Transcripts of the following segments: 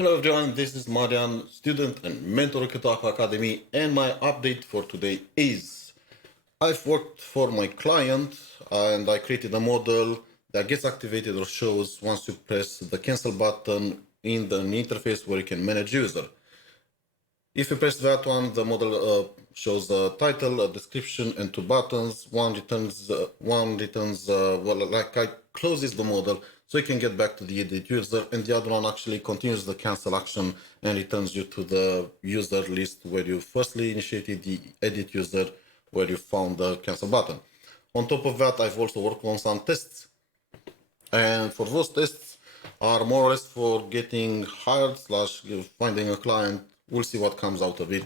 Hello everyone, this is Marian, student and mentor at codetap Academy, and my update for today is I've worked for my client and I created a model that gets activated or shows once you press the cancel button in the interface where you can manage user. If you press that one, the model shows a title, a description, and two buttons. One returns, closes the model so you can get back to the edit user, and the other one actually continues the cancel action and returns you to the user list where you firstly initiated the edit user, where you found the cancel button. On top of that, I've also worked on some tests, and for those tests are more or less for getting hired / finding a client. We'll see what comes out of it.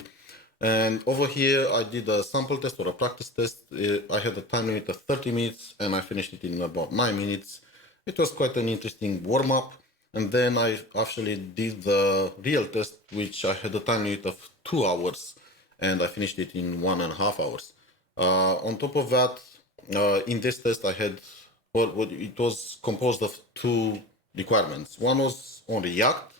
And over here, I did a sample test or a practice test. I had a time limit of 30 minutes and I finished it in about 9 minutes. It was quite an interesting warm-up. And then I actually did the real test, which I had a time limit of 2 hours and I finished it in 1.5 hours. On top of that, in this test, I had, it was composed of 2 requirements. One was on React.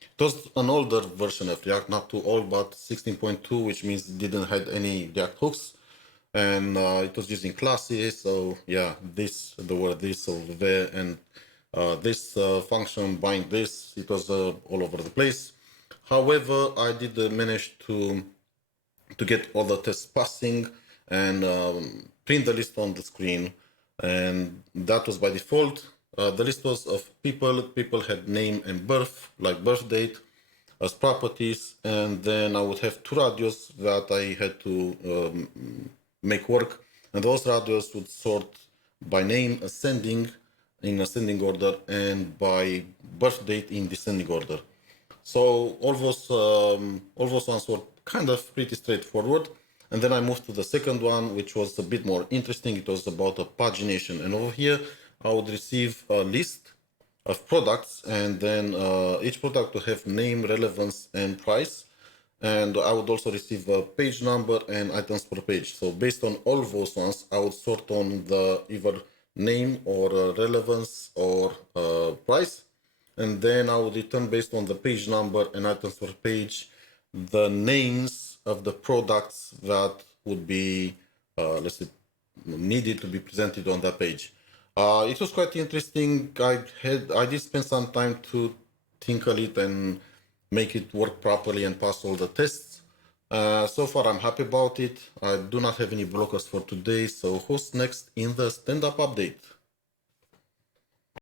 It was an older version of React, not too old, but 16.2, which means it didn't have any React hooks. And it was using classes. So yeah, there were this over there, and this function buying this, it was all over the place. However, I did manage to get all the tests passing and print the list on the screen. And that was by default. The list was of people had name and birth, like birth date, as properties, and then I would have 2 radios that I had to make work, and those radios would sort by name in ascending order and by birth date in descending order. So all those ones were kind of pretty straightforward. And then I moved to the second one, which was a bit more interesting. It was about a pagination, and over here I would receive a list of products, and then each product would have name, relevance, and price. And I would also receive a page number and items per page. So based on all those ones, I would sort on the either name or relevance or price. And then I would return based on the page number and items per page, the names of the products that would be, let's say, needed to be presented on that page. It was quite interesting. I did spend some time to tinkle it and make it work properly and pass all the tests. So far, I'm happy about it. I do not have any blockers for today. So who's next in the stand-up update?